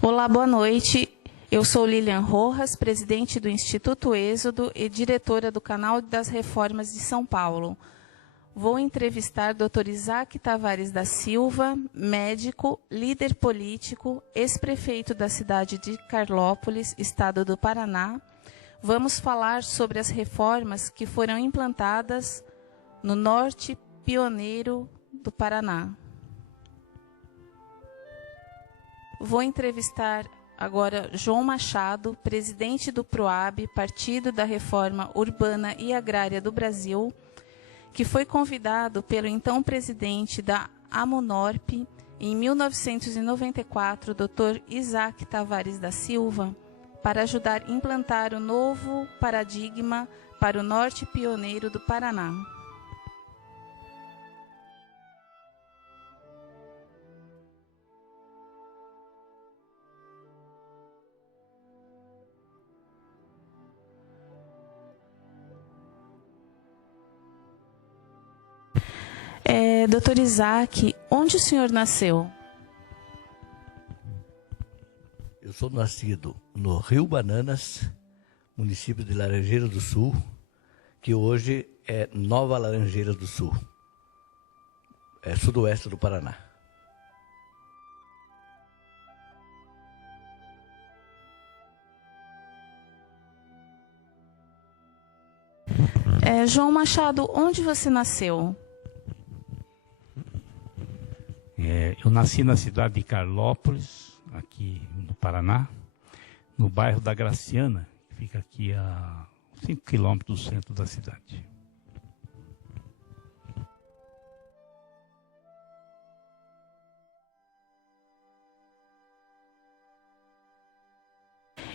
Olá, boa noite. Eu sou Lilian Rojas, presidente do Instituto Êxodo e diretora do Canal das Reformas de São Paulo. Vou entrevistar Dr. Isaac Tavares da Silva, médico, líder político, ex-prefeito da cidade de Carlópolis, estado do Paraná. Vamos falar sobre as reformas que foram implantadas no norte pioneiro do Paraná. Vou entrevistar agora João Machado, presidente do PROAB, Partido da Reforma Urbana e Agrária do Brasil, que foi convidado pelo então presidente da AMUNORP, em 1994, Dr. Isaac Tavares da Silva, para ajudar a implantar o novo paradigma para o norte pioneiro do Paraná. Dr. Isaac, onde o senhor nasceu? Eu sou nascido no Rio Bananas, município de Laranjeiras do Sul, que hoje é Nova Laranjeiras do Sul, é sudoeste do Paraná. João Machado, onde você nasceu? Eu nasci na cidade de Carlópolis, aqui no Paraná, no bairro da Graciana, que fica aqui a 5 quilômetros do centro da cidade.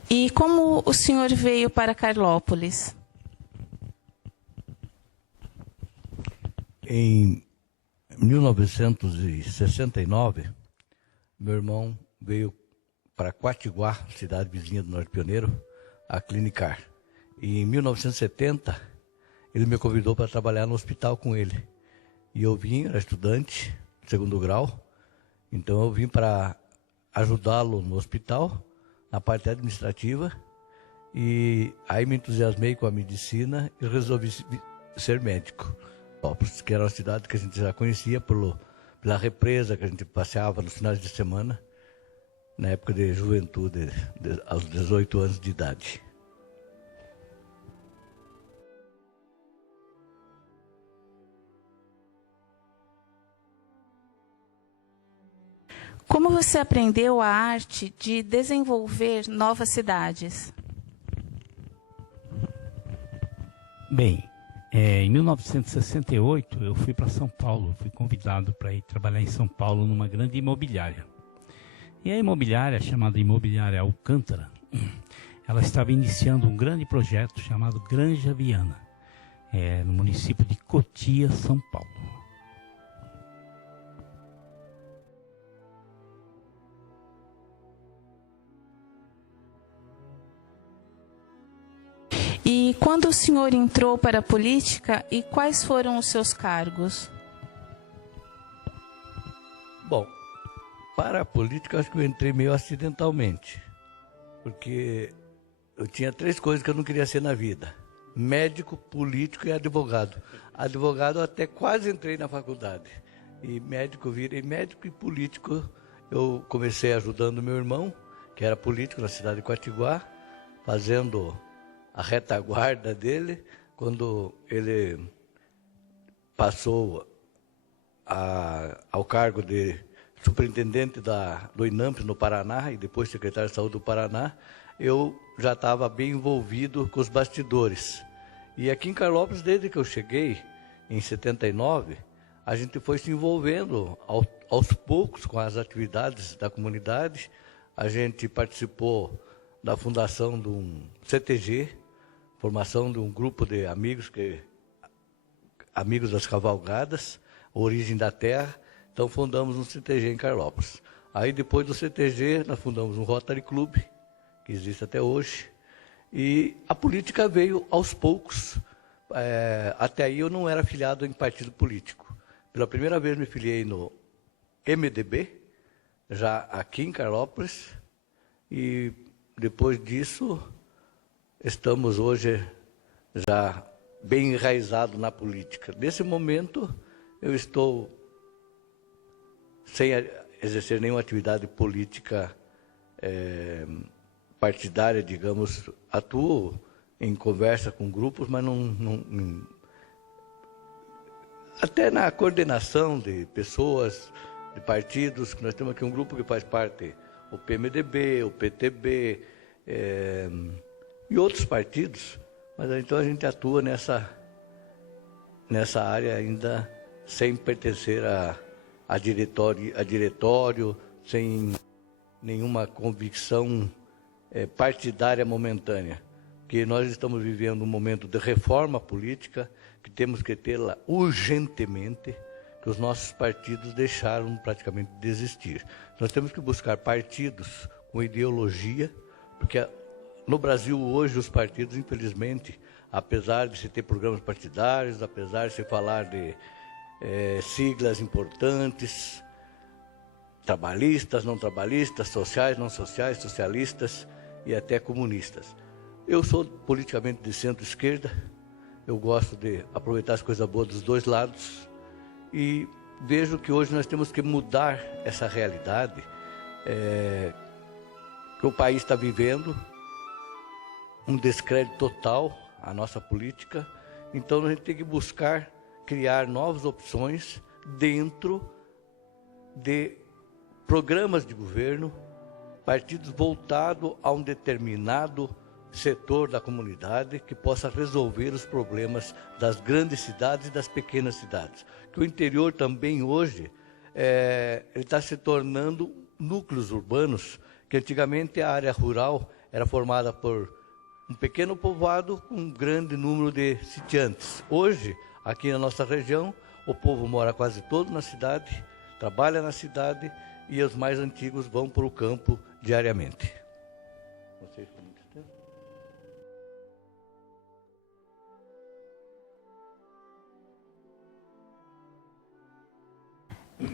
E como o senhor veio para Carlópolis? Em 1969, meu irmão veio para Quatiguá, cidade vizinha do Norte Pioneiro, a clinicar. E em 1970, ele me convidou para trabalhar no hospital com ele. E eu vim, era estudante, segundo grau, então eu vim para ajudá-lo no hospital, na parte administrativa, e aí me entusiasmei com a medicina e resolvi ser médico. Que era uma cidade que a gente já conhecia pela represa que a gente passeava nos finais de semana, na época de juventude, aos 18 anos de idade. Como você aprendeu a arte de desenvolver novas cidades? Bem, em 1968, eu fui para São Paulo, fui convidado para ir trabalhar em São Paulo numa grande imobiliária. E a imobiliária, chamada Imobiliária Alcântara, ela estava iniciando um grande projeto chamado Granja Viana, no município de Cotia, São Paulo. E quando o senhor entrou para a política, e quais foram os seus cargos? Bom, para a política, acho que eu entrei meio acidentalmente, porque eu tinha 3 coisas que eu não queria ser na vida: médico, político e advogado. Advogado eu até quase entrei na faculdade, e médico virei médico, e político eu comecei ajudando meu irmão, que era político na cidade de Quatiguá, fazendo a retaguarda dele, quando ele passou ao cargo de superintendente do INAMP no Paraná e depois secretário de Saúde do Paraná, eu já estava bem envolvido com os bastidores. E aqui em Carlópolis, desde que eu cheguei, em 79, a gente foi se envolvendo aos poucos com as atividades da comunidade. A gente participou da fundação de um CTG, formação de um grupo de amigos, amigos das cavalgadas, Origem da Terra. Então fundamos um CTG em Carlópolis. Aí depois do CTG nós fundamos um Rotary Club, que existe até hoje. E a política veio aos poucos. Até aí eu não era filiado em partido político. Pela primeira vez me filiei no MDB, já aqui em Carlópolis, E depois disso, estamos hoje já bem enraizados na política. Nesse momento, eu estou sem exercer nenhuma atividade política partidária, digamos. Atuo em conversa com grupos, mas até na coordenação de pessoas, de partidos, que nós temos aqui um grupo que faz parte, o PMDB, o PTB e outros partidos, mas então a gente atua nessa área ainda sem pertencer a diretório, sem nenhuma convicção partidária momentânea, porque nós estamos vivendo um momento de reforma política que temos que tê-la urgentemente, que os nossos partidos deixaram praticamente de existir. Nós temos que buscar partidos com ideologia, porque no Brasil hoje os partidos, infelizmente, apesar de se ter programas partidários, apesar de se falar de siglas importantes, trabalhistas, não trabalhistas, sociais, não sociais, socialistas e até comunistas. Eu sou politicamente de centro-esquerda, eu gosto de aproveitar as coisas boas dos dois lados e vejo que hoje nós temos que mudar essa realidade que o país está vivendo, um descrédito total à nossa política. Então a gente tem que buscar criar novas opções dentro de programas de governo, partidos voltados a um determinado setor da comunidade que possa resolver os problemas das grandes cidades e das pequenas cidades. Que o interior também hoje ele está se tornando núcleos urbanos, que antigamente a área rural era formada por um pequeno povoado com um grande número de sitiantes. Hoje, aqui na nossa região, o povo mora quase todo na cidade, trabalha na cidade e os mais antigos vão para o campo diariamente. Vocês com muito tempo?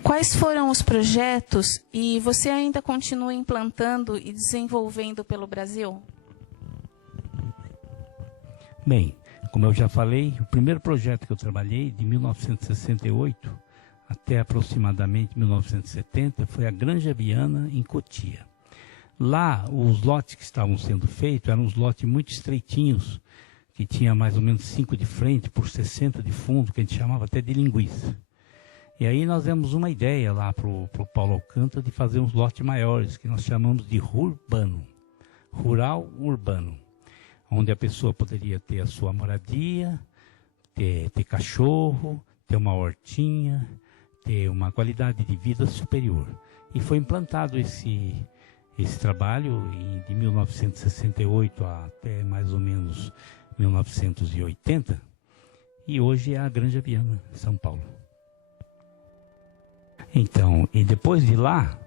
Quais foram os projetos e você ainda continua implantando e desenvolvendo pelo Brasil? Bem, como eu já falei, o primeiro projeto que eu trabalhei, de 1968 até aproximadamente 1970, foi a Granja Viana, em Cotia. Lá, os lotes que estavam sendo feitos eram uns lotes muito estreitinhos, que tinha mais ou menos 5 de frente por 60 de fundo, que a gente chamava até de linguiça. E aí nós demos uma ideia lá para o Paulo Alcântara de fazer uns lotes maiores, que nós chamamos de rural urbano, onde a pessoa poderia ter a sua moradia, ter cachorro, ter uma hortinha, ter uma qualidade de vida superior. E foi implantado esse trabalho de 1968 até mais ou menos 1980, e hoje é a Granja Viana, São Paulo. Então, e depois de lá,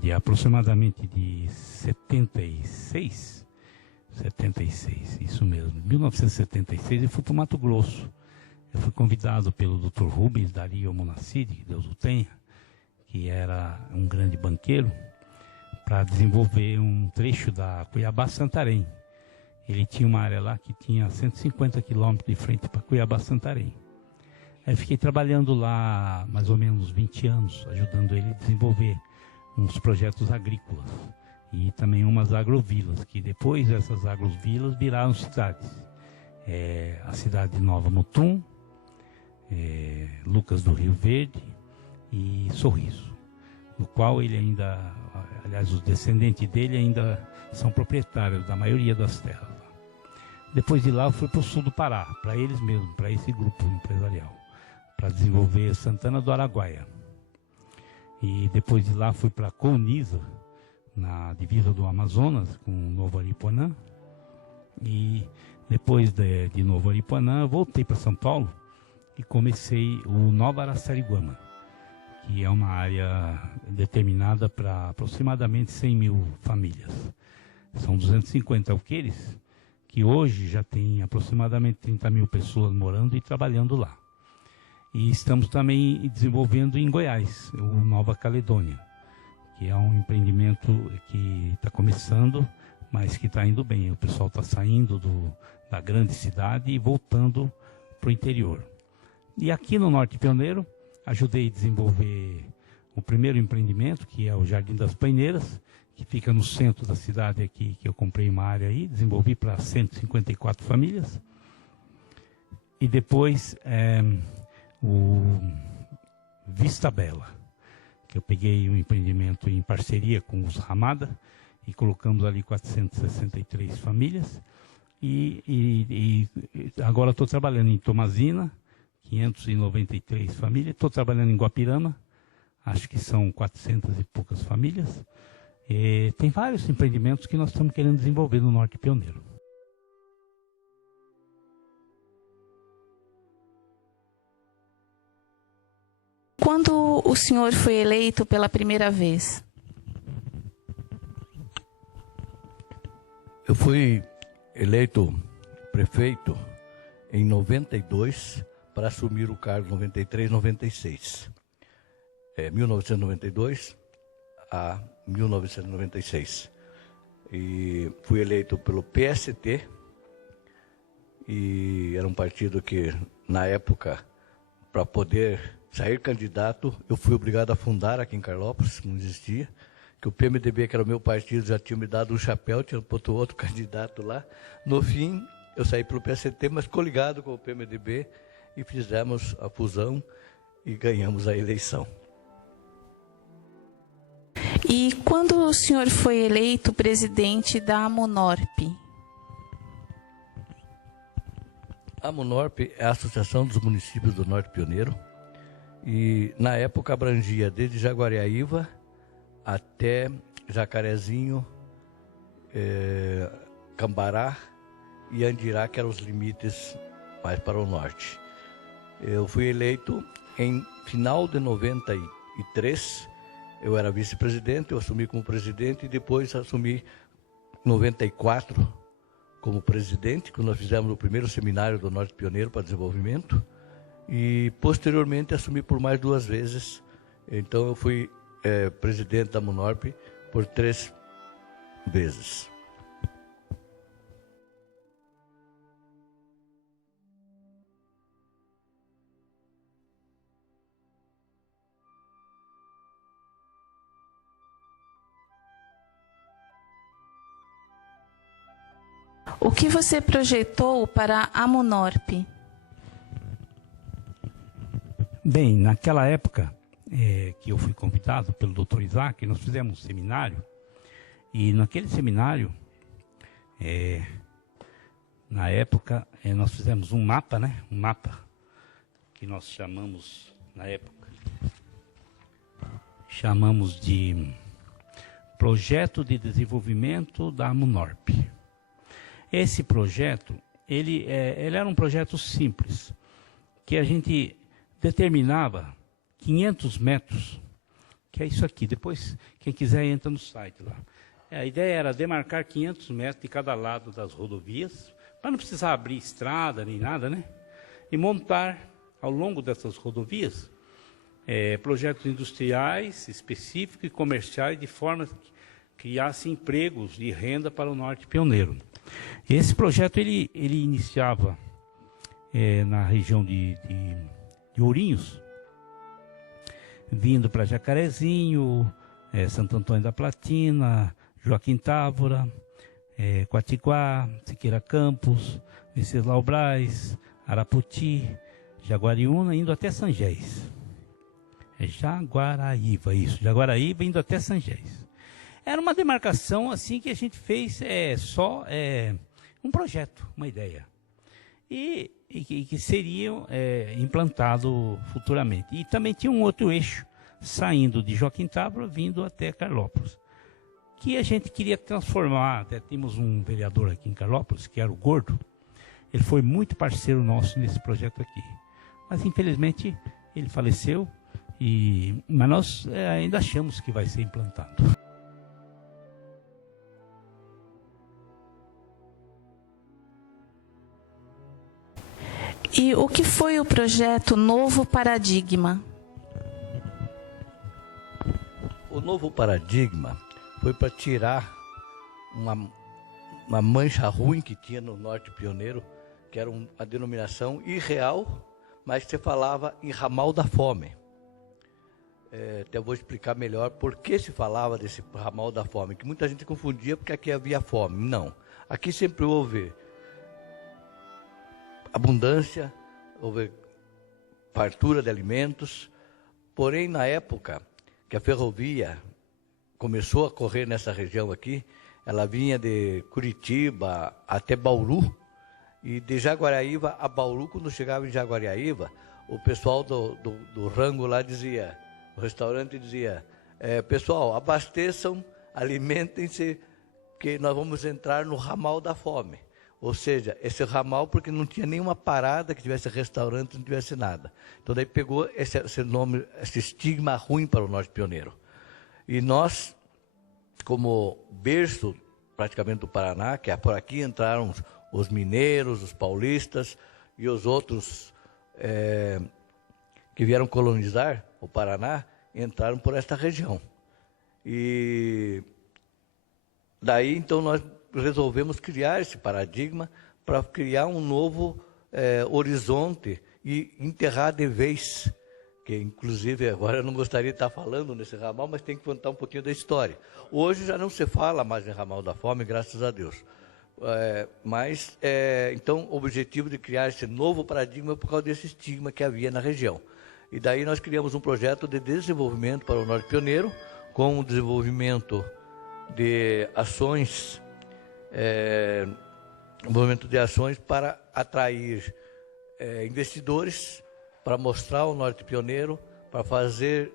de aproximadamente de 76, isso mesmo, 1976, eu fui para o Mato Grosso. Eu fui convidado pelo Dr. Rubens Dario Monacidi, que Deus o tenha, que era um grande banqueiro, para desenvolver um trecho da Cuiabá-Santarém. Ele tinha uma área lá que tinha 150 quilômetros de frente para Cuiabá-Santarém. Aí fiquei trabalhando lá mais ou menos 20 anos, ajudando ele a desenvolver uns projetos agrícolas e também umas agrovilas, que depois essas agrovilas viraram cidades. A cidade de Nova Mutum, Lucas do Rio Verde e Sorriso, no qual ele ainda, aliás, os descendentes dele ainda são proprietários da maioria das terras. Depois de lá eu fui para o sul do Pará, para eles mesmos, para esse grupo empresarial, para desenvolver Santana do Araguaia. E depois de lá fui para Colniza, na divisa do Amazonas, com Novo Aripuanã. E depois de Novo Aripuanã, voltei para São Paulo e comecei o Nova Araçariguama, que é uma área determinada para aproximadamente 100 mil famílias. São 250 alqueires, que hoje já tem aproximadamente 30 mil pessoas morando e trabalhando lá. E estamos também desenvolvendo em Goiás, o Nova Caledônia, que é um empreendimento que está começando, mas que está indo bem. O pessoal está saindo da grande cidade e voltando para o interior. E aqui no Norte Pioneiro, ajudei a desenvolver o primeiro empreendimento, que é o Jardim das Paineiras, que fica no centro da cidade aqui, que eu comprei uma área aí, desenvolvi para 154 famílias. E depois o Vista Bela, que eu peguei um empreendimento em parceria com os Ramada e colocamos ali 463 famílias. E agora estou trabalhando em Tomazina, 593 famílias. Estou trabalhando em Guapirama, acho que são 400 e poucas famílias. Tem vários empreendimentos que nós estamos querendo desenvolver no Norte Pioneiro. Quando o senhor foi eleito pela primeira vez? Eu fui eleito prefeito em 92 para assumir o cargo em 93, 96. 1992 a 1996. E fui eleito pelo PST, e era um partido que, na época, para poder sair candidato, eu fui obrigado a fundar aqui em Carlópolis, não existia, que o PMDB, que era o meu partido, já tinha me dado um chapéu, tinha posto outro candidato lá. No fim, eu saí pelo PST, mas coligado com o PMDB, e fizemos a fusão e ganhamos a eleição. E quando o senhor foi eleito presidente da AMUNORP? A AMUNORP é a Associação dos Municípios do Norte Pioneiro, e na época abrangia desde Jaguariaíva até Jacarezinho, Cambará e Andirá, que eram os limites mais para o norte. Eu fui eleito em final de 93, eu era vice-presidente, eu assumi como presidente e depois assumi 94 como presidente, quando nós fizemos o primeiro seminário do Norte Pioneiro para desenvolvimento, e posteriormente assumi por mais 2 vezes. Então eu fui presidente da AMUNORP por 3 vezes. O que você projetou para a AMUNORP? Bem, naquela época que eu fui convidado pelo Dr. Isaac, nós fizemos um seminário, e naquele seminário, na época, nós fizemos um mapa, né? Um mapa que nós chamamos, na época, de Projeto de Desenvolvimento da AMUNORP. Esse projeto, ele era um projeto simples, que a gente determinava 500 metros, que é isso aqui. Depois, quem quiser entra no site lá. A ideia era demarcar 500 metros de cada lado das rodovias, para não precisar abrir estrada nem nada, né? E montar, ao longo dessas rodovias, projetos industriais específicos e comerciais, de forma que criasse empregos e renda para o Norte Pioneiro. Esse projeto ele iniciava na região de Ourinhos, vindo para Jacarezinho, Santo Antônio da Platina, Joaquim Távora, Quatiguá, Siqueira Campos, Venceslau Braz, Araputi, Jaguariúna, indo até Sangés. Jaguaraíva, isso, Jaguaraíva indo até Sangés. Era uma demarcação assim que a gente fez um projeto, uma ideia. E que seria implantado futuramente. E também tinha um outro eixo, saindo de Joaquim Távora, vindo até Carlópolis, que a gente queria transformar. Até tínhamos um vereador aqui em Carlópolis, que era o Gordo. Ele foi muito parceiro nosso nesse projeto aqui. Mas, infelizmente, ele faleceu, mas nós ainda achamos que vai ser implantado. E o que foi o projeto Novo Paradigma? O novo paradigma foi para tirar uma mancha ruim que tinha no Norte Pioneiro, que era uma denominação irreal, mas você falava em ramal da fome. Até vou explicar melhor por que se falava desse ramal da fome, que muita gente confundia porque aqui havia fome. Não, aqui sempre houve abundância, houve fartura de alimentos, porém na época que a ferrovia começou a correr nessa região aqui, ela vinha de Curitiba até Bauru, e de Jaguariaíva a Bauru. Quando chegava em Jaguariaíva, o pessoal do rango lá dizia, o restaurante dizia, pessoal, abasteçam, alimentem-se, que nós vamos entrar no ramal da fome. Ou seja, esse ramal, porque não tinha nenhuma parada que tivesse restaurante, não tivesse nada. Então daí pegou esse nome, esse estigma ruim para o Norte Pioneiro. E nós, como berço praticamente do Paraná, que por aqui entraram os mineiros, os paulistas e os outros que vieram colonizar o Paraná, entraram por esta região. E daí, então, nós resolvemos criar esse paradigma para criar um novo horizonte e enterrar de vez, que inclusive agora eu não gostaria de estar falando nesse ramal, mas tem que contar um pouquinho da história. Hoje já não se fala mais em ramal da fome, graças a Deus. Então, o objetivo de criar esse novo paradigma é por causa desse estigma que havia na região. E daí nós criamos um projeto de desenvolvimento para o Norte Pioneiro, com o desenvolvimento de ações, para atrair investidores, para mostrar o Norte Pioneiro, para fazer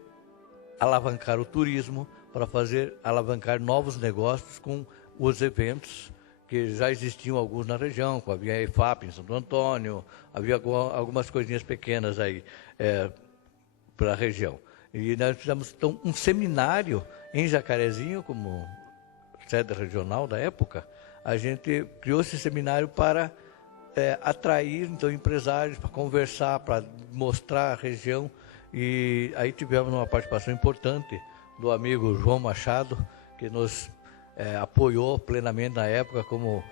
alavancar o turismo, para fazer alavancar novos negócios com os eventos que já existiam alguns na região, como havia a EFAP em Santo Antônio, havia algumas coisinhas pequenas aí para a região. E nós fizemos então um seminário em Jacarezinho, como sede regional da época. A gente criou esse seminário para atrair então empresários, para conversar, para mostrar a região. E aí tivemos uma participação importante do amigo João Machado, que nos apoiou plenamente na época como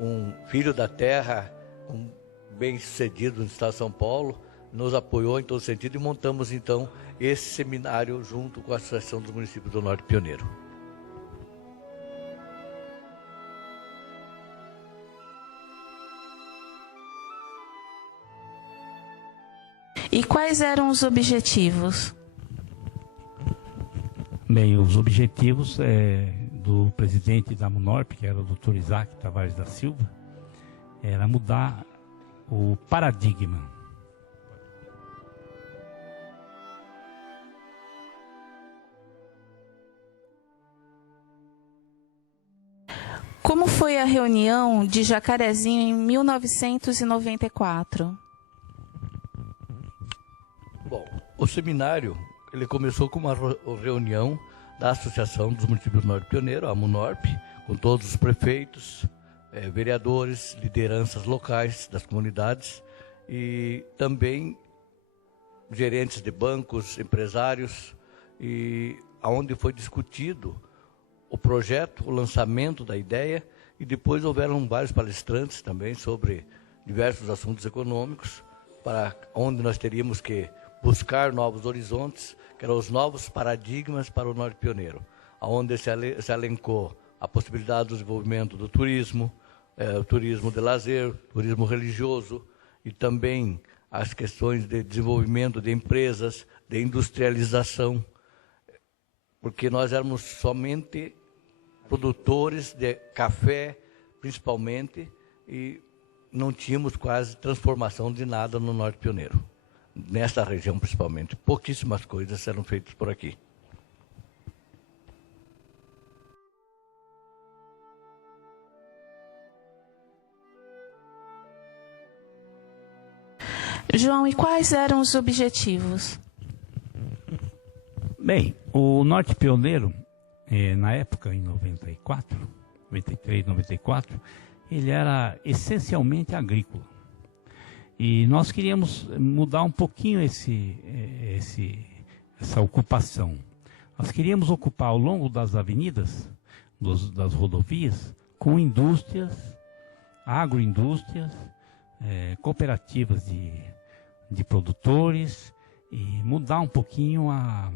um filho da terra, um bem-sucedido no estado de São Paulo, nos apoiou em todo sentido e montamos então esse seminário junto com a Associação dos Municípios do Norte Pioneiro. E quais eram os objetivos? Bem, os objetivos do presidente da MUNORP, que era o Dr. Isaac Tavares da Silva, era mudar o paradigma. Como foi a reunião de Jacarezinho em 1994? Bom, o seminário ele começou com uma reunião da Associação dos Municípios do Norte Pioneiro, a MUNORP, com todos os prefeitos, vereadores, lideranças locais das comunidades e também gerentes de bancos, empresários, e onde foi discutido o projeto, o lançamento da ideia, e depois houveram vários palestrantes também sobre diversos assuntos econômicos, para onde nós teríamos que buscar novos horizontes, que eram os novos paradigmas para o Norte Pioneiro, onde se elencou a possibilidade do desenvolvimento do turismo, o turismo de lazer, turismo religioso, e também as questões de desenvolvimento de empresas, de industrialização, porque nós éramos somente produtores de café, principalmente, e não tínhamos quase transformação de nada no Norte Pioneiro. Nesta região, principalmente. Pouquíssimas coisas eram feitas por aqui. João, e quais eram os objetivos? Bem, o Norte Pioneiro, na época, em 94, 93, 94, ele era essencialmente agrícola. E nós queríamos mudar um pouquinho essa ocupação. Nós queríamos ocupar ao longo das avenidas, das rodovias, com indústrias, agroindústrias, cooperativas de produtores, e mudar um pouquinho a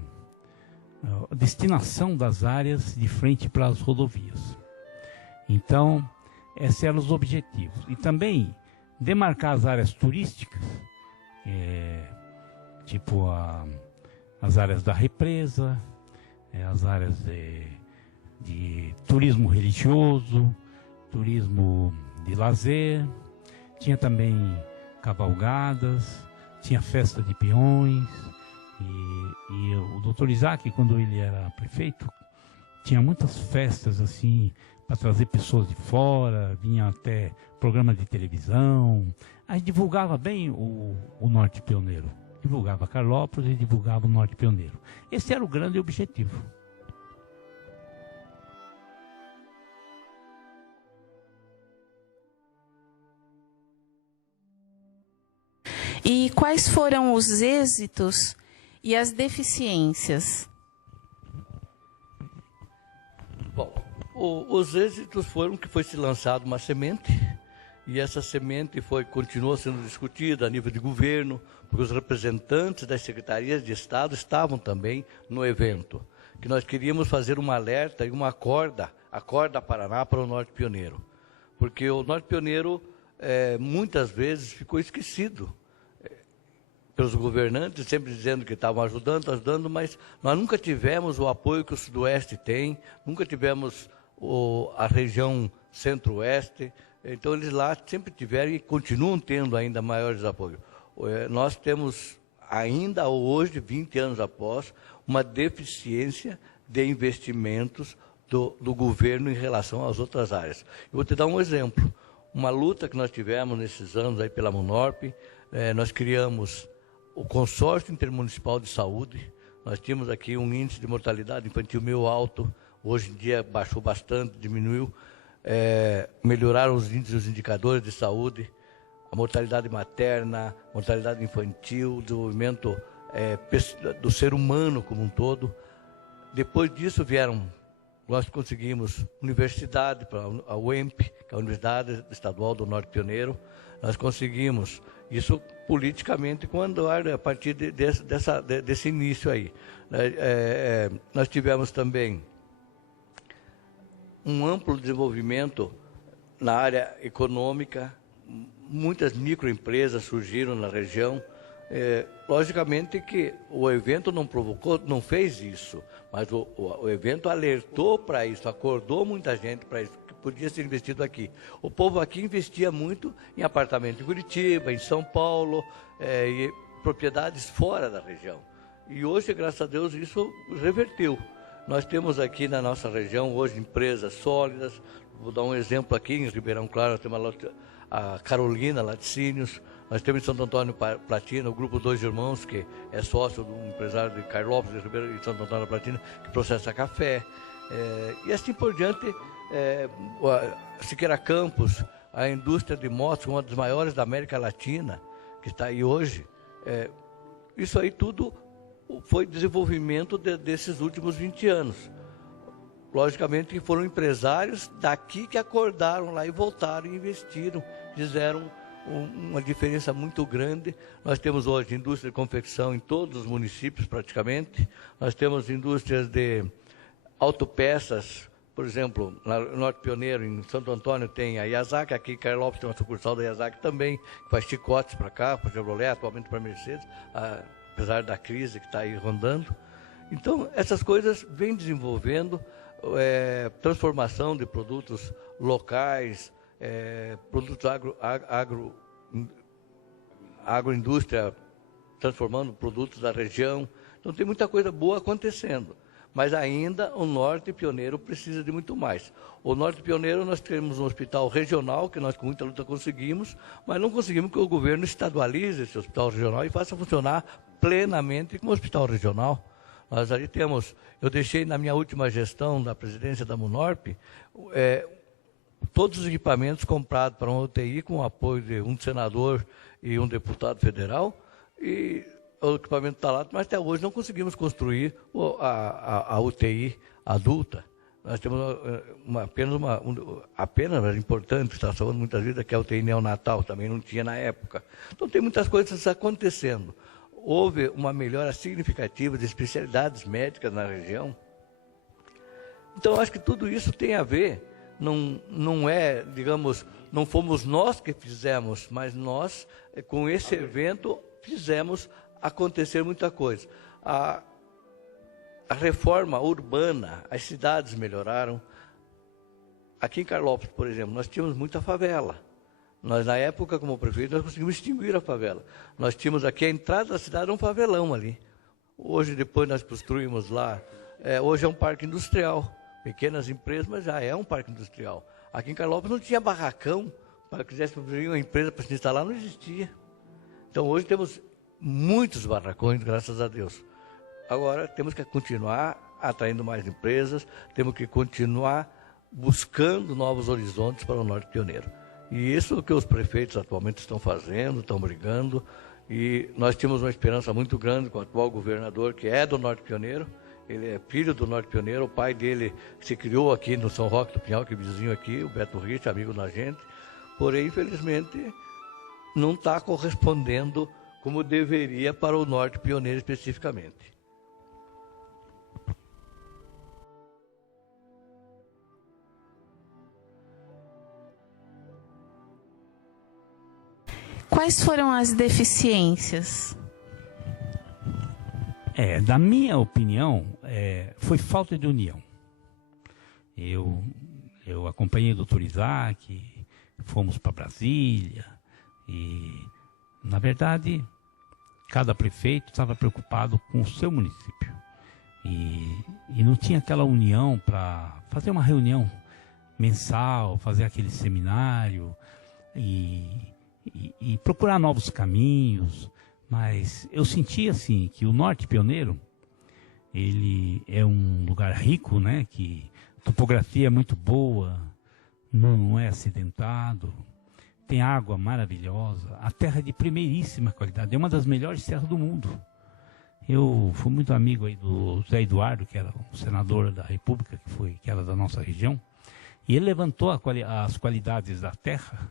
destinação das áreas de frente para as rodovias. Então, esses eram os objetivos. E também demarcar as áreas turísticas, tipo as áreas da represa, as áreas de turismo religioso, turismo de lazer, tinha também cavalgadas, tinha festa de peões, e o doutor Isaac, quando ele era prefeito, tinha muitas festas assim, para trazer pessoas de fora, vinha até programa de televisão, aí divulgava bem o Norte Pioneiro, divulgava Carlópolis e divulgava o Norte Pioneiro. Esse era o grande objetivo. E quais foram os êxitos e as deficiências? Bom, os êxitos foram que foi se lançado uma semente, e essa semente continuou sendo discutida a nível de governo, porque os representantes das secretarias de Estado estavam também no evento, que nós queríamos fazer uma alerta e uma a corda Paraná para o Norte Pioneiro, porque o Norte Pioneiro muitas vezes ficou esquecido pelos governantes, sempre dizendo que estavam ajudando, mas nós nunca tivemos o apoio que o Sudoeste tem, nunca tivemos a região Centro-Oeste, então eles lá sempre tiveram e continuam tendo ainda maiores apoios. Nós temos ainda hoje, 20 anos após, uma deficiência de investimentos do governo em relação às outras áreas. Eu vou te dar um exemplo, uma luta que nós tivemos nesses anos aí pela MUNORP, nós criamos o Consórcio Intermunicipal de Saúde. Nós tínhamos aqui um índice de mortalidade infantil meio alto, hoje em dia baixou bastante, diminuiu, melhoraram os índices, os indicadores de saúde, a mortalidade materna, mortalidade infantil, o desenvolvimento do ser humano como um todo. Depois disso nós conseguimos universidade, para a UEMP, que é a Universidade Estadual do Norte Pioneiro. Nós conseguimos isso politicamente a partir desse início aí. Nós tivemos também um amplo desenvolvimento na área econômica, muitas microempresas surgiram na região. Logicamente que o evento não fez isso, mas o evento alertou para isso, acordou muita gente para isso, que podia ser investido aqui. O povo aqui investia muito em apartamento em Curitiba, em São Paulo, e propriedades fora da região. E hoje, graças a Deus, isso reverteu. Nós temos aqui na nossa região hoje empresas sólidas. Vou dar um exemplo aqui em Ribeirão Claro, nós temos a Carolina Laticínios. Nós temos em Santo Antônio Platina o Grupo Dois Irmãos, que é sócio de um empresário de Carlópolis, de Santo Antônio Platina, que processa café. E assim por diante, Siqueira Campos, a indústria de motos, uma das maiores da América Latina, que está aí hoje. Isso aí tudo foi desenvolvimento desses últimos 20 anos. Logicamente que foram empresários daqui que acordaram lá e voltaram e investiram, fizeram uma diferença muito grande. Nós temos hoje indústria de confecção em todos os municípios praticamente. Nós temos indústrias de autopeças, por exemplo, no Norte Pioneiro, em Santo Antônio tem a Yazaki, aqui em Carlópolis tem uma sucursal da Yazaki também, que faz chicotes para cá, para o Chevrolet, atualmente para a Mercedes, apesar da crise que está aí rondando. Então, essas coisas vêm desenvolvendo, transformação de produtos locais, produtos agroindústria transformando produtos da região. Então tem muita coisa boa acontecendo, mas ainda o Norte Pioneiro precisa de muito mais. O Norte Pioneiro, nós temos um hospital regional, que nós com muita luta conseguimos, mas não conseguimos que o governo estadualize esse hospital regional e faça funcionar plenamente como hospital regional. Nós ali temos, eu deixei na minha última gestão da presidência da MUNORP, todos os equipamentos comprados para uma UTI com o apoio de um senador e um deputado federal, e o equipamento está lá, mas até hoje não conseguimos construir a UTI adulta. Nós temos apenas mas importante, está falando muitas vezes, que é a UTI neonatal, também não tinha na época. Então tem muitas coisas acontecendo. Houve uma melhora significativa de especialidades médicas na região. Então acho que tudo isso tem a ver, não é, digamos, não fomos nós que fizemos, mas nós, com esse evento, fizemos acontecer muita coisa. A reforma urbana, as cidades melhoraram. Aqui em Carlópolis, por exemplo, nós tínhamos muita favela. Nós, na época, como prefeito, nós conseguimos extinguir a favela. Nós tínhamos aqui a entrada da cidade, um favelão ali. Hoje, depois, nós construímos lá. Hoje é um parque industrial. Pequenas empresas, mas já é um parque industrial. Aqui em Carlópolis não tinha barracão. Para que quisesse construir uma empresa para se instalar, não existia. Então, hoje temos muitos barracões, graças a Deus. Agora, temos que continuar atraindo mais empresas, temos que continuar buscando novos horizontes para o Norte Pioneiro. E isso é o que os prefeitos atualmente estão fazendo, estão brigando. E nós tínhamos uma esperança muito grande com o atual governador, que é do Norte Pioneiro. Ele é filho do Norte Pioneiro, o pai dele se criou aqui no São Roque do Pinhal, que é vizinho aqui, o Beto Rich, amigo da gente. Porém, infelizmente, não está correspondendo como deveria para o Norte Pioneiro especificamente. Quais foram as deficiências? Da minha opinião, foi falta de união. Eu acompanhei o doutor Isaac, fomos para Brasília e, na verdade, cada prefeito estava preocupado com o seu município. E não tinha aquela união para fazer uma reunião mensal, fazer aquele seminário e procurar novos caminhos. Mas eu senti assim que o Norte Pioneiro, ele é um lugar rico, né? Que a topografia é muito boa, não é acidentado, tem água maravilhosa, a terra é de primeiríssima qualidade, é uma das melhores terras do mundo. Eu fui muito amigo aí do Zé Eduardo, que era um senador da República, que era da nossa região, e ele levantou as qualidades da terra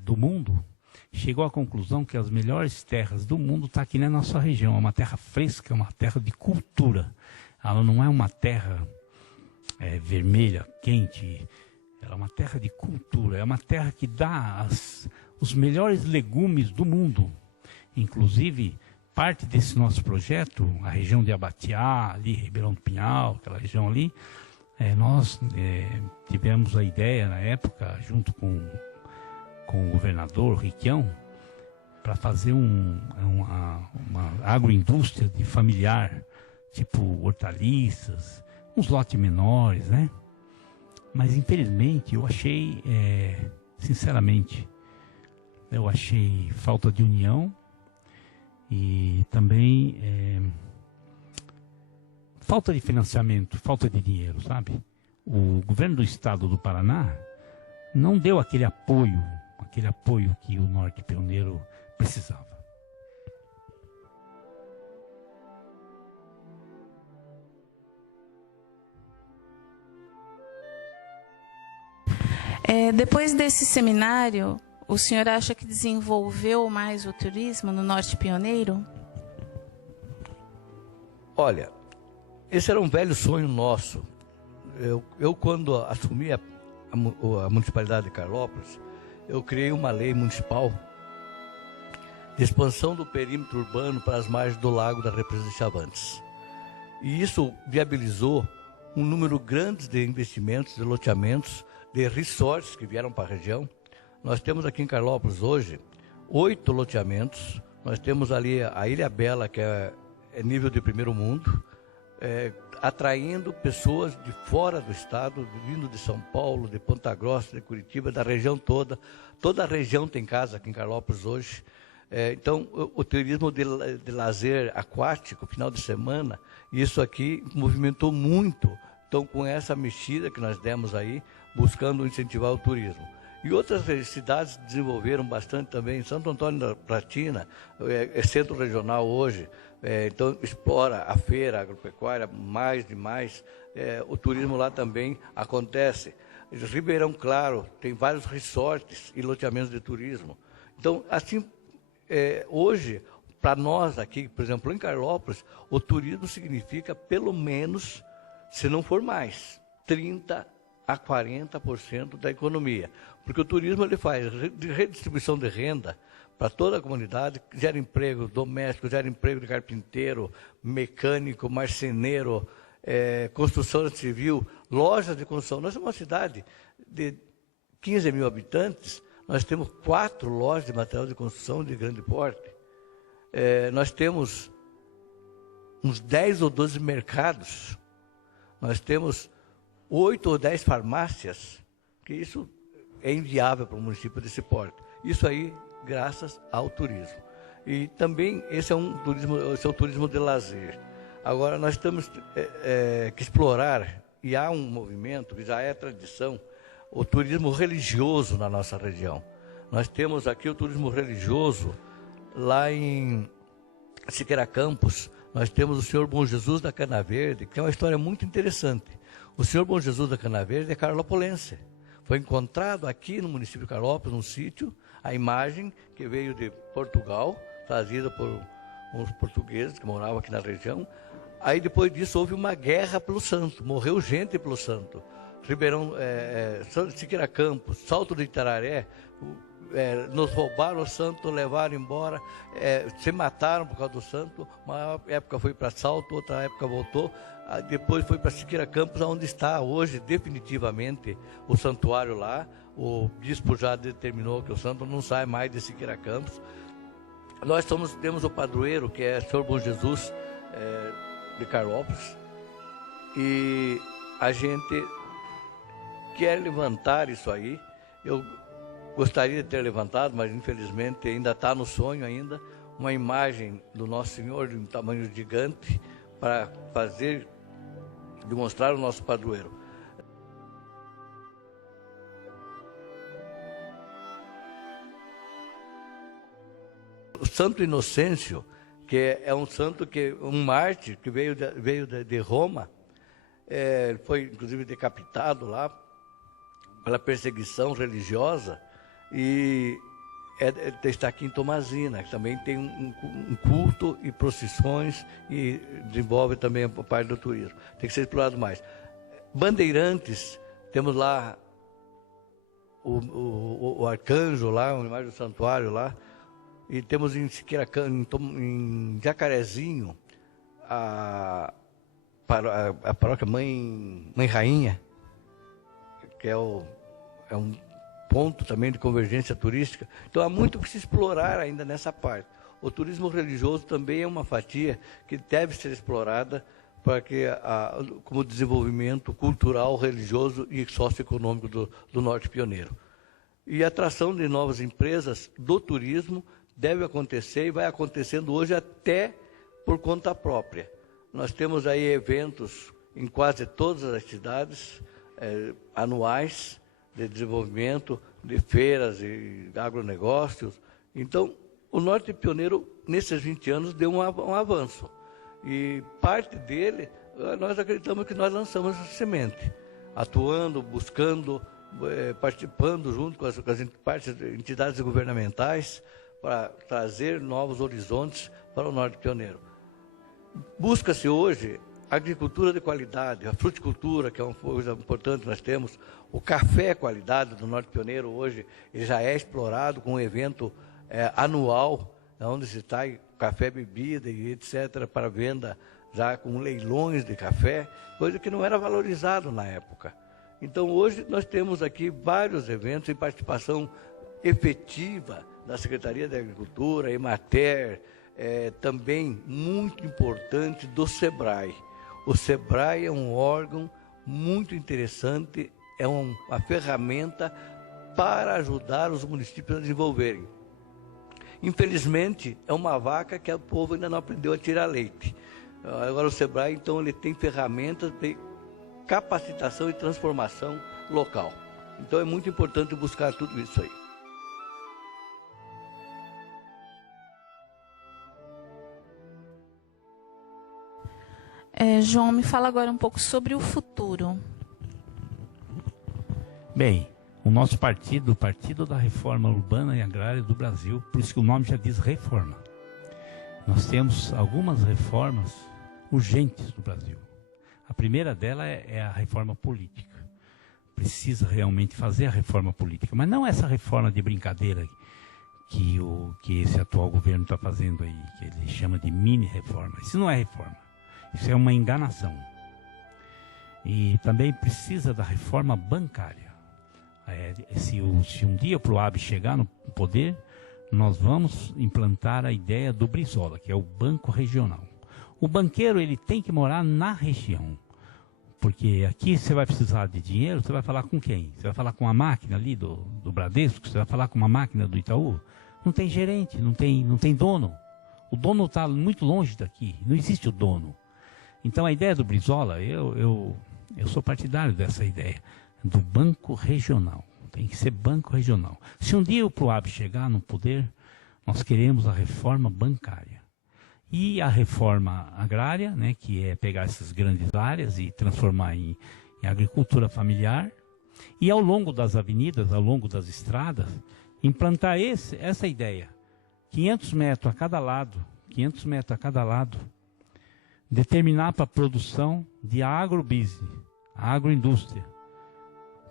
do mundo. Chegou à conclusão que as melhores terras do mundo estão aqui na nossa região. É uma terra fresca, é uma terra de cultura. Ela não é uma terra vermelha, quente. Ela é uma terra de cultura. É uma terra que dá os melhores legumes do mundo. Inclusive, parte desse nosso projeto, a região de Abatiá, ali, Ribeirão do Pinhal, aquela região ali, nós tivemos a ideia na época, junto com o governador Riquião, para fazer uma agroindústria de familiar, tipo hortaliças, uns lotes menores, né? Mas infelizmente eu achei, sinceramente, eu achei falta de união e também falta de financiamento, falta de dinheiro, sabe? O governo do estado do Paraná não deu aquele apoio que o Norte Pioneiro precisava. Depois desse seminário, o senhor acha que desenvolveu mais o turismo no Norte Pioneiro? Olha, esse era um velho sonho nosso. Eu quando assumi a municipalidade de Carlópolis, eu criei uma lei municipal de expansão do perímetro urbano para as margens do lago da Represa de Chavantes. E isso viabilizou um número grande de investimentos, de loteamentos, de resorts que vieram para a região. Nós temos aqui em Carlópolis hoje 8 loteamentos. Nós temos ali a Ilha Bela, que é nível de primeiro mundo, atraindo pessoas de fora do estado, vindo de São Paulo, de Ponta Grossa, de Curitiba, da região toda. Toda a região tem casa aqui em Carlópolis hoje. Então, o turismo de lazer aquático, final de semana, isso aqui movimentou muito. Então, com essa mexida que nós demos aí, buscando incentivar o turismo. E outras cidades desenvolveram bastante também. Santo Antônio da Platina é centro regional hoje, então explora a feira agropecuária mais e mais. O turismo lá também acontece. Ribeirão Claro tem vários resorts e loteamentos de turismo. Então, assim, hoje, para nós aqui, por exemplo, em Carlópolis, o turismo significa pelo menos, se não for mais, 30% a 40% da economia. Porque o turismo ele faz redistribuição de renda para toda a comunidade, gera emprego doméstico, gera emprego de carpinteiro, mecânico, marceneiro, construção civil, lojas de construção. Nós somos uma cidade de 15 mil habitantes, nós temos 4 lojas de material de construção de grande porte. Nós temos uns 10 ou 12 mercados, nós temos 8 ou 10 farmácias, que isso é inviável para um município desse porte. Isso aí, graças ao turismo. E também esse é o turismo de lazer. Agora, nós temos que explorar, e há um movimento que já é tradição, o turismo religioso na nossa região. Nós temos aqui o turismo religioso, lá em Siqueira Campos, nós temos o Senhor Bom Jesus da Cana Verde, que é uma história muito interessante. O Senhor Bom Jesus da Cana Verde é carlopolense. Foi encontrado aqui no município de Carlópolis, num sítio, a imagem que veio de Portugal, trazida por uns portugueses que moravam aqui na região. Aí depois disso houve uma guerra pelo santo, morreu gente pelo santo. Ribeirão, Siqueira Campos, Salto do Itararé, nos roubaram o santo, levaram embora, se mataram por causa do santo. Uma época foi para Salto, outra época voltou, depois foi para Siqueira Campos, onde está hoje definitivamente o santuário lá. O bispo já determinou que o santo não sai mais de Siqueira Campos. Nós temos o padroeiro, que é o Senhor Bom Jesus de Carlópolis, e a gente quer levantar isso aí. Eu gostaria de ter levantado, mas infelizmente ainda está no sonho ainda, uma imagem do Nosso Senhor de um tamanho gigante para demonstrar o nosso padroeiro. O Santo Inocêncio, que é um santo, um mártir que veio de Roma, foi inclusive decapitado lá pela perseguição religiosa, e está aqui em Tomazina, que também tem um culto e procissões, e desenvolve também a parte do turismo. Tem que ser explorado mais. Bandeirantes, temos lá o arcanjo lá, uma imagem do santuário lá, e temos em em Jacarezinho a paróquia Mãe Rainha, que é um ponto também de convergência turística. Então há muito que se explorar ainda nessa parte. O turismo religioso também é uma fatia que deve ser explorada para que como desenvolvimento cultural, religioso e socioeconômico do Norte Pioneiro. E a atração de novas empresas do turismo deve acontecer e vai acontecendo hoje até por conta própria. Nós temos aí eventos em quase todas as cidades, anuais, de desenvolvimento, de feiras e agronegócios. Então, o Norte Pioneiro, nesses 20 anos, deu um avanço. E parte dele, nós acreditamos que nós lançamos essa semente, atuando, buscando, participando junto com as entidades governamentais, para trazer novos horizontes para o Norte Pioneiro. Busca-se hoje agricultura de qualidade, a fruticultura, que é uma coisa importante que nós temos, o café qualidade do Norte Pioneiro hoje ele já é explorado com um evento anual, onde se traz café, bebida e etc. para venda, já com leilões de café, coisa que não era valorizado na época. Então hoje nós temos aqui vários eventos em participação efetiva da Secretaria de Agricultura, Emater, também muito importante do SEBRAE. O SEBRAE é um órgão muito interessante, é uma ferramenta para ajudar os municípios a desenvolverem. Infelizmente, é uma vaca que o povo ainda não aprendeu a tirar leite. Agora o SEBRAE, então, ele tem ferramentas de capacitação e transformação local. Então é muito importante buscar tudo isso aí. João, me fala agora um pouco sobre o futuro. Bem, o nosso partido, o Partido da Reforma Urbana e Agrária do Brasil, por isso que o nome já diz reforma. Nós temos algumas reformas urgentes no Brasil. A primeira dela é a reforma política. Precisa realmente fazer a reforma política, mas não essa reforma de brincadeira que esse atual governo está fazendo aí, que ele chama de mini-reforma. Isso não é reforma, isso é uma enganação. E também precisa da reforma bancária. Se um dia o PROAB chegar no poder, nós vamos implantar a ideia do Brizola, que é o Banco Regional. O banqueiro ele tem que morar na região. Porque aqui você vai precisar de dinheiro, você vai falar com quem? Você vai falar com a máquina ali do Bradesco? Você vai falar com uma máquina do Itaú? Não tem gerente, não tem dono. O dono está muito longe daqui, não existe o dono. Então a ideia do Brizola, eu sou partidário dessa ideia, do banco regional. Tem que ser banco regional. Se um dia o PROAB chegar no poder, nós queremos a reforma bancária. E a reforma agrária, né, que é pegar essas grandes áreas e transformar em agricultura familiar. E ao longo das avenidas, ao longo das estradas, implantar essa ideia. 500 metros a cada lado, determinar para a produção de agrobusiness, agroindústria.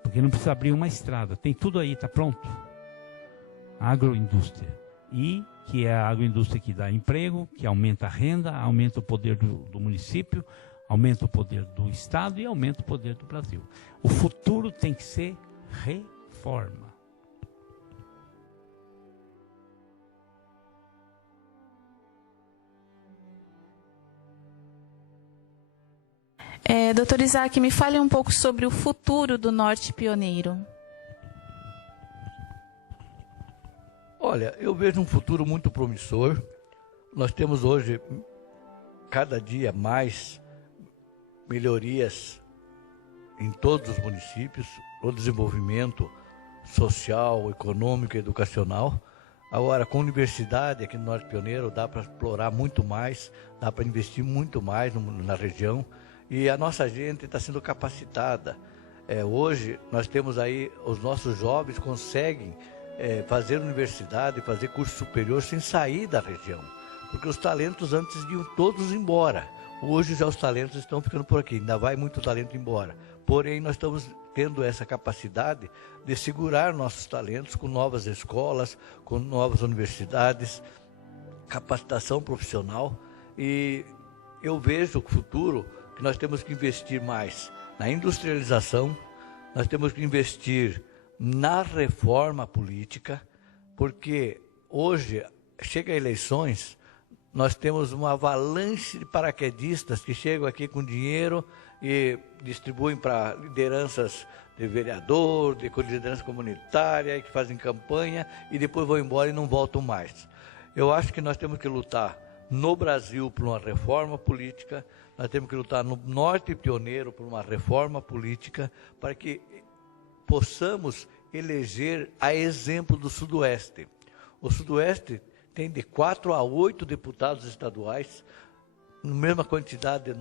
Porque não precisa abrir uma estrada, tem tudo aí, está pronto. Agroindústria. E que é a agroindústria que dá emprego, que aumenta a renda, aumenta o poder do município, aumenta o poder do Estado e aumenta o poder do Brasil. O futuro tem que ser reforma. Doutor Isaac, me fale um pouco sobre o futuro do Norte Pioneiro. Olha, eu vejo um futuro muito promissor. Nós temos hoje, cada dia mais, melhorias em todos os municípios, o desenvolvimento social, econômico e educacional. Agora, com a universidade aqui no Norte Pioneiro, dá para explorar muito mais, dá para investir muito mais na região. E a nossa gente está sendo capacitada. Hoje, nós temos aí, os nossos jovens conseguem fazer universidade, fazer curso superior sem sair da região. Porque os talentos antes iam todos embora. Hoje já os talentos estão ficando por aqui, ainda vai muito talento embora. Porém, nós estamos tendo essa capacidade de segurar nossos talentos com novas escolas, com novas universidades, capacitação profissional. E eu vejo o futuro que nós temos que investir mais na industrialização, nós temos que investir na reforma política, porque hoje, chega a eleições, nós temos uma avalanche de paraquedistas que chegam aqui com dinheiro e distribuem para lideranças de vereador, de liderança comunitária, que fazem campanha e depois vão embora e não voltam mais. Eu acho que nós temos que lutar no Brasil por uma reforma política, nós temos que lutar no Norte Pioneiro por uma reforma política para que possamos eleger a exemplo do Sudoeste. O Sudoeste tem de 4 a 8 deputados estaduais, na mesma quantidade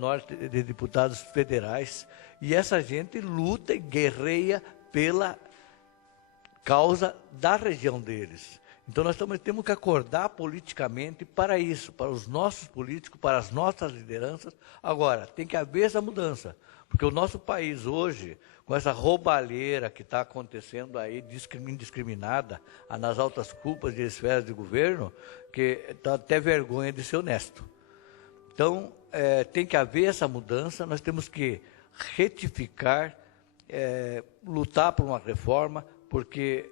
de deputados federais, e essa gente luta e guerreia pela causa da região deles. Então nós temos que acordar politicamente para isso, para os nossos políticos, para as nossas lideranças. Agora, tem que haver essa mudança, porque o nosso país hoje, com essa roubalheira que está acontecendo aí, indiscriminada, nas altas cúpulas de esferas de governo, que dá até vergonha de ser honesto. Então, tem que haver essa mudança, nós temos que retificar, lutar por uma reforma, porque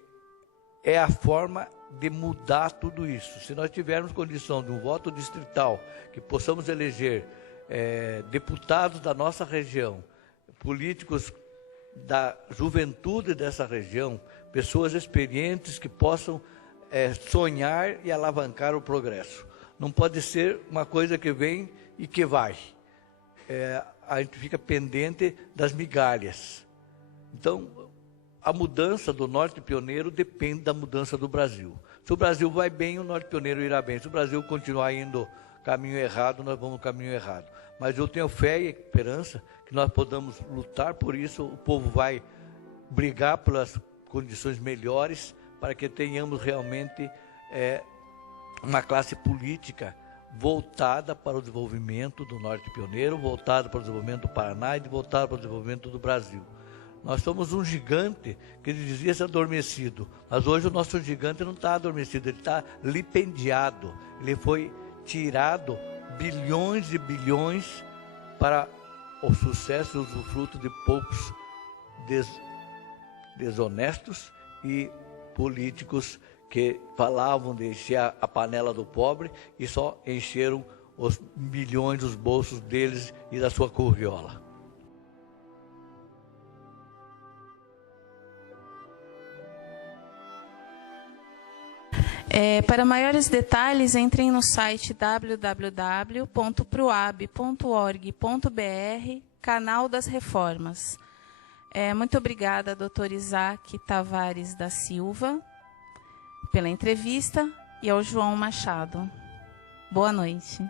é a forma de mudar tudo isso. Se nós tivermos condição de um voto distrital, que possamos eleger deputados da nossa região, políticos da juventude dessa região, pessoas experientes que possam sonhar e alavancar o progresso. Não pode ser uma coisa que vem e que vai. A gente fica pendente das migalhas. Então, a mudança do Norte Pioneiro depende da mudança do Brasil. Se o Brasil vai bem, o Norte Pioneiro irá bem. Se o Brasil continuar indo caminho errado, nós vamos no caminho errado. Mas eu tenho fé e esperança que nós podamos lutar por isso, o povo vai brigar pelas condições melhores para que tenhamos realmente uma classe política voltada para o desenvolvimento do Norte Pioneiro, voltada para o desenvolvimento do Paraná e voltada para o desenvolvimento do Brasil. Nós somos um gigante que dizia ser adormecido, mas hoje o nosso gigante não está adormecido, ele está lipendiado. Ele foi tirado bilhões e bilhões para o sucesso e o usufruto de poucos desonestos e políticos que falavam de encher a panela do pobre e só encheram os bilhões dos bolsos deles e da sua curriola. Para maiores detalhes, entrem no site www.proab.org.br, Canal das Reformas. Muito obrigada, doutor Isaac Tavares da Silva, pela entrevista, e ao João Machado. Boa noite.